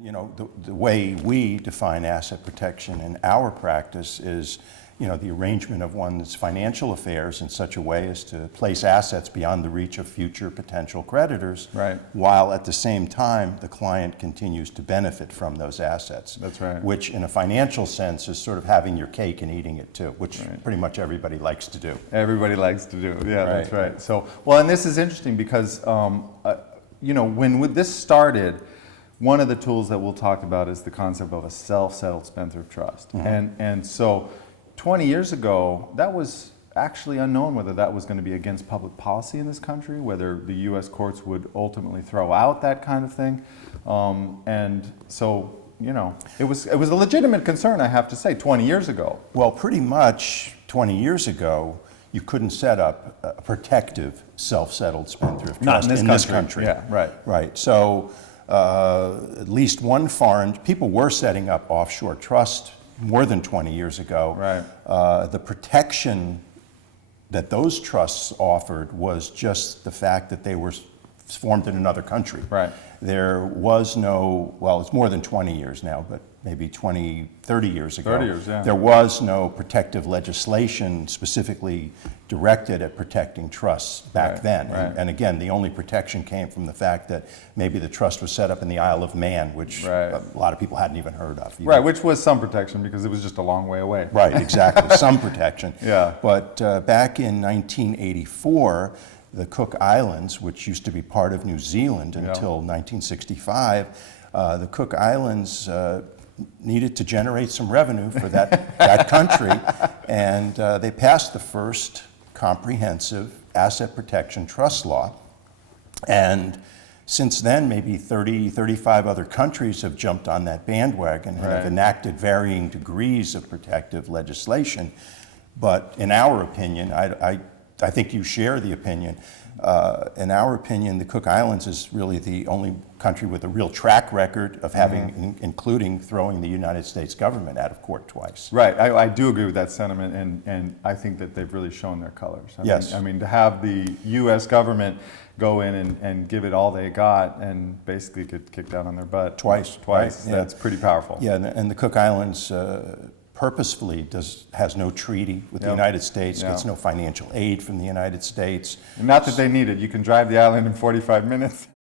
You know, the way we define asset protection in our practice is, you know, the arrangement of one's financial affairs in such a way as to place assets beyond the reach of future potential creditors, Right. while at the same time the client continues to benefit from those assets. That's right. Which in a financial sense is sort of having your cake and eating it too, which Right. pretty much everybody likes to do. Everybody likes to do. Yeah, that's Right. right. So, well, and this is interesting because, you know, when this started, one of the tools that we'll talk about is the concept of a self-settled spendthrift trust. And so 20 years ago, that was actually unknown whether that was going to be against public policy in this country, whether the U.S. courts would ultimately throw out that kind of thing. And so, you know, it was a legitimate concern, I have to say, 20 years ago. Well, pretty much 20 years ago, you couldn't set up a protective self-settled spendthrift Not trust in this country. Yeah, right. Right. So at least one foreign, people were setting up offshore trust more than 20 years ago. Right. The protection that those trusts offered was just the fact that they were formed in another country. Right. There was no, well, it's more than 20 years now, but maybe 20, 30 years ago. 30 years, yeah. There was no protective legislation specifically directed at protecting trusts back Right, then. right. And again, the only protection came from the fact that maybe the trust was set up in the Isle of Man, which Right. a lot of people hadn't even heard of. Right, which was some protection because it was just a long way away. Right, exactly, some protection. Yeah. But back in 1984, the Cook Islands, which used to be part of New Zealand until 1965, the Cook Islands needed to generate some revenue for that country, and they passed the first comprehensive asset protection trust law. And since then, maybe 30, 35 other countries have jumped on that bandwagon and have Right. enacted varying degrees of protective legislation. But in our opinion, I think you share the opinion, in our opinion, the Cook Islands is really the only country with a real track record of having, including throwing the United States government out of court twice. Right, I do agree with that sentiment, and I think that they've really shown their colors. Yes. I mean, to have the U.S. government go in and give it all they got and basically get kicked out on their butt. Twice. Twice, Right, yeah. that's pretty powerful. Yeah, and the Cook Islands purposefully has no treaty with the Yep. United States, Yeah. gets no financial aid from the United States. And not that they need it, you can drive the island in 45 minutes.